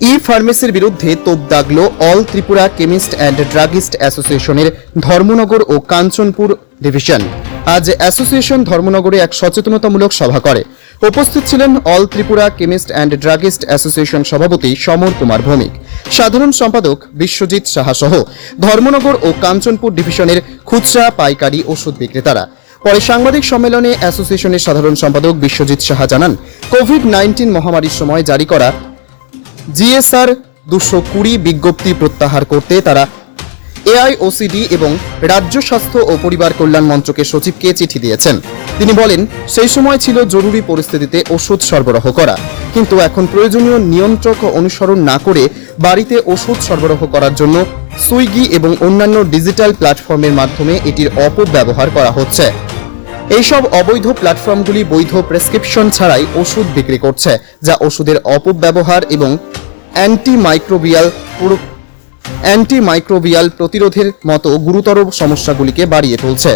ই ফার্মেসির বিরুদ্ধে তোপ দাগল all Tripura chemist and druggist অ্যাসোসিয়েশনের ধর্মনগর ও কাঞ্চনপুর ডিভিশন। আজ অ্যাসোসিয়েশন ধর্মনগরে এক সচেতনতামূলক সভা করে। উপস্থিত ছিলেন all Tripura chemist and druggist association সভাপতি সমর কুমার ভৌমিক, সাধারণ সম্পাদক বিশ্বজিৎ সাহা সহ ধর্মনগর ও কাঞ্চনপুর ডিভিশনের খুচরা, পাইকারি, ওষুধ বিক্রেতারা। পরে সাংবাদিক সম্মেলনে অ্যাসোসিয়েশনের সাধারণ সম্পাদক বিশ্বজিৎ সাহা জানান, কোভিড নাইন্টিন মহামারীর সময় জারি করা জিএসআর দুশো কুড়ি বিজ্ঞপ্তি প্রত্যাহার করতে তারা এআইওসিডি এবং রাজ্য স্বাস্থ্য ও পরিবার কল্যাণ মন্ত্রকের সচিবকে চিঠি দিয়েছেন। তিনি বলেন, সেই সময় ছিল জরুরি পরিস্থিতিতে ওষুধ সরবরাহ করা। কিন্তু এখন প্রয়োজনীয় নিয়ন্ত্রক অনুসরণ না করে বাড়িতে ওষুধ সরবরাহ করার জন্য সুইগি এবং অন্যান্য ডিজিটাল প্ল্যাটফর্মের মাধ্যমে এটির অপব্যবহার করা হচ্ছে। এইসব অবৈধ প্ল্যাটফর্মগুলি বৈধ প্রেসক্রিপশন ছাড়াই ওষুধ বিক্রি করছে, যা ওষুধের অপব্যবহার এবং অ্যান্টি মাইক্রোবিয়াল অ্যান্টি প্রতিরোধের মতো গুরুতর সমস্যাগুলিকে বাড়িয়ে তুলছে।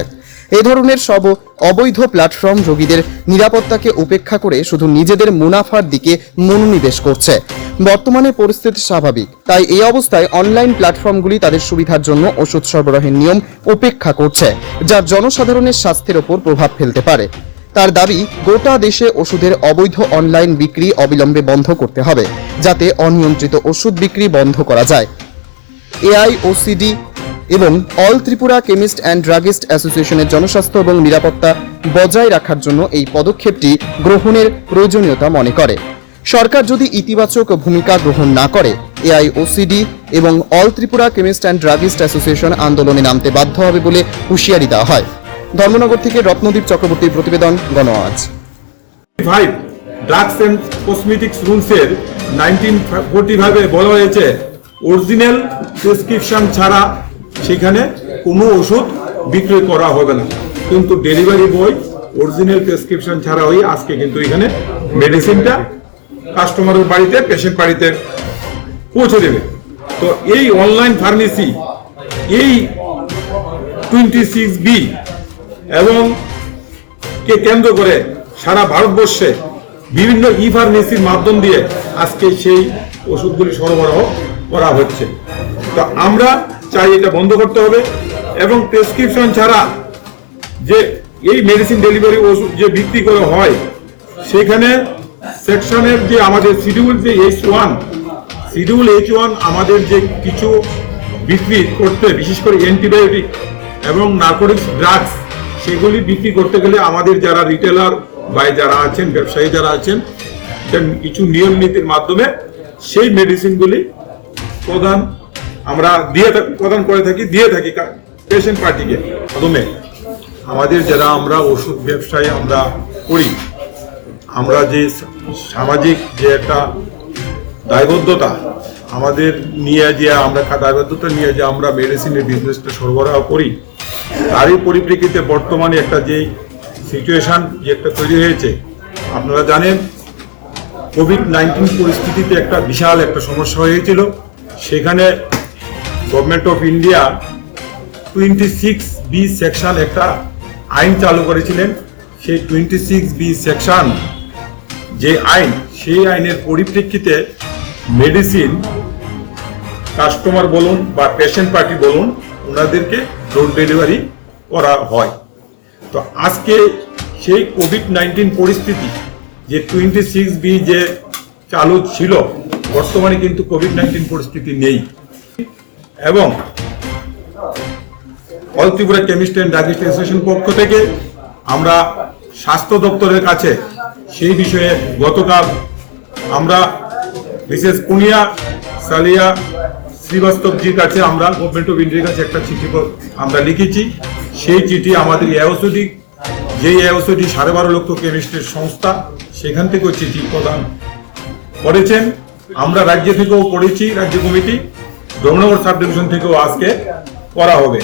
এ ধরনের সব অবৈধ প্ল্যাটফর্ম রোগীদের নিরাপত্তাকে উপেক্ষা করে শুধু নিজেদের মুনাফার দিকে মনোনিবেশ করছে। বর্তমানে পরিস্থিতি স্বাভাবিক, তাই এই অবস্থায় অনলাইন প্ল্যাটফর্মগুলি তাদের সুবিধার জন্য ওষুধ সরবরাহের নিয়ম উপেক্ষা করছে, যা জনসাধারণের স্বাস্থ্যের ওপর প্রভাব ফেলতে পারে। তার দাবি, গোটা দেশে ওষুধের অবৈধ অনলাইন বিক্রি অবিলম্বে বন্ধ করতে হবে, যাতে অনিয়ন্ত্রিত ওষুধ বিক্রি বন্ধ করা যায়। এআইওসিডি এবং all Tripura chemist and druggist অ্যাসোসিয়েশনের জনস্বাস্থ্য এবং নিরাপত্তা বজায় রাখার জন্য এই পদক্ষেপটি গ্রহণের প্রয়োজনীয়তা মনে করে। সরকার যদি ইতিবাচক ভূমিকা গ্রহণ না করে, এআইওসিডি এবং all Tripura chemist and druggist association আন্দোলনে নামতে বাধ্য হবে বলে হুঁশিয়ারি দেওয়া হয়। ধর্মনগর থেকে রত্নদীপ চক্রবর্তীর প্রতিবেদন, গণআজ। ফাইভ ড্রাগস অ্যান্ড কসমেটিক্স রুলসের নাইনটিন ফোর্টি ফাইভে বলা হয়েছে অরিজিনাল প্রেসক্রিপশন ছাড়া সেখানে কোনো ওষুধ বিক্রি করা হবে না। কিন্তু ডেলিভারি বয় অরিজিনাল প্রেসক্রিপশন ছাড়া ওই আজকে কিন্তু এখানে মেডিসিনটা কাস্টমারের বাড়িতে পেশেন্ট বাড়িতে পৌঁছে দেবে। তো এই অনলাইন ফার্মেসি এই টোয়েন্টি সিক্স বি এবং কে কেন্দ্র করে সারা ভারতবর্ষে বিভিন্ন ই ফার্মেসির মাধ্যম দিয়ে আজকে সেই ওষুধগুলি সরবরাহ করা হচ্ছে। তো আমরা চাই এটা বন্ধ করতে হবে এবং প্রেসক্রিপশন ছাড়া যে এই মেডিসিন ডেলিভারি ওষুধ যে বিক্রি করে হয়, সেখানে সেকশনের যে আমাদের শিডিউল যে H one schedule H one আমাদের যে কিছু বিক্রি করতে, বিশেষ করে অ্যান্টিবায়োটিক এবং নার্কোটিক্স ড্রাগস সেগুলি বিক্রি করতে গেলে আমাদের যারা রিটেলার বা যারা আছেন, ব্যবসায়ী যারা আছেন কিছু নিয়ম নীতির মাধ্যমে সেই মেডিসিনগুলি প্রদান আমরা দিয়ে থাকি, প্রদান করে থাকি, দিয়ে থাকি পেশেন্ট পার্টিকে প্রথমে আমাদের যারা আমরা ওষুধ ব্যবসায় আমরা করি, আমরা যে সামাজিক যে একটা দায়বদ্ধতা, আমাদের নিয়ে যে আমরা দায়বদ্ধতা নিয়ে যে আমরা মেডিসিনের বিজনেসটা সরবরাহ করি তারই পরিপ্রেক্ষিতে বর্তমানে একটা যে সিচুয়েশন যে একটা তৈরি হয়েছে, আপনারা জানেন কোভিড নাইন্টিন পরিস্থিতিতে একটা বিশাল একটা সমস্যা হয়েছিল। সেখানে government of India twenty six B section একটা আইন চালু করেছিলেন। সেই টোয়েন্টি সিক্স বি সেকশন যে আইন, সেই আইনের পরিপ্রেক্ষিতে মেডিসিন কাস্টমার বলুন বা পেশেন্ট পার্টি বলুন, ওনাদেরকে ডোর ডেলিভারি করা হয়। তো আজকে সেই কোভিড নাইন্টিন পরিস্থিতি যে টোয়েন্টি সিক্স বি যে চালু ছিল, বর্তমানে কিন্তু কোভিড নাইন্টিন পরিস্থিতি নেই। এবং all Tripura chemist and druggist association পক্ষ থেকে আমরা স্বাস্থ্য দপ্তরের কাছে সেই বিষয়ে গতকাল আমরা বিশেষ পুনিয়া সালিয়া শ্রীবাস্তবজির কাছে আমরা গভর্নমেন্ট অফ ইন্ডিয়ার কাছে একটা চিঠি আমরা লিখেছি। সেই চিঠি আমাদের এওসডি যেই এওসডি সাড়ে বারো লক্ষ কেমিস্ট্রির সংস্থা, সেখান থেকেও চিঠি প্রদান করেছেন। আমরা রাজ্য থেকেও করেছি রাজ্য কমিটি। ধর্মনগর সাব ডিভিশন থেকেও আজকে করা হবে।